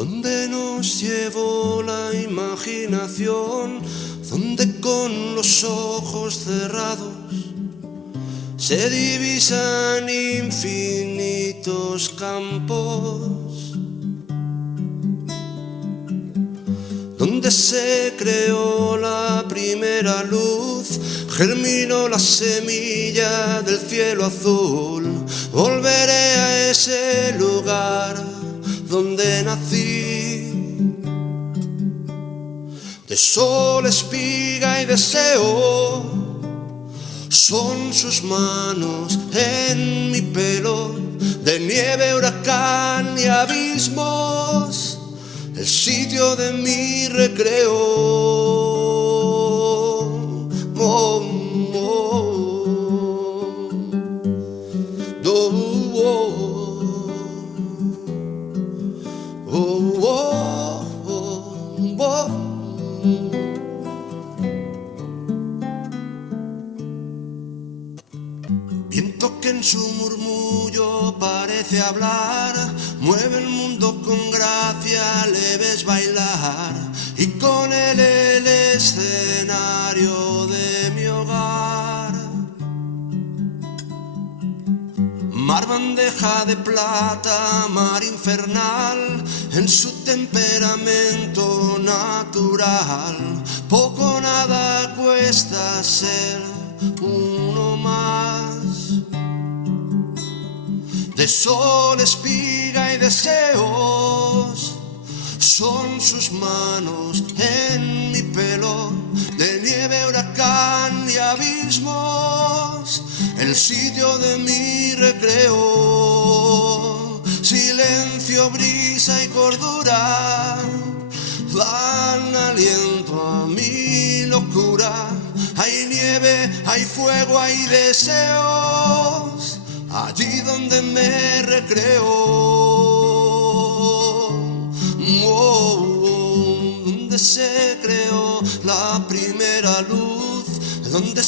donde nos llevó la imaginación, donde con los ojos cerrados se divisan infinitos campos, donde se creó la primera luz, germinó la semilla del cielo azul. Volveré a ese lugar donde nací, de sol, espiga y deseo, son sus manos en mi pelo, de nieve, huracán y abismos, el sitio de mi recreo. Viento que en su murmullo parece hablar, mueve el mundo con gracia, le ves bailar, y con él el escenario de mi hogar. Mar bandeja de plata, mar infernal, en su temperamento natural, poco o nada cuesta ser uno más. De sol, espiga y deseos, son sus manos en mi pelo, de nieve, huracán y abismos, el sitio de mi recreo. Silencio, brisa y cordura dan aliento a mi locura. Hay nieve, hay fuego, hay deseos, allí donde me recreo. Donde se creó la primera luz, donde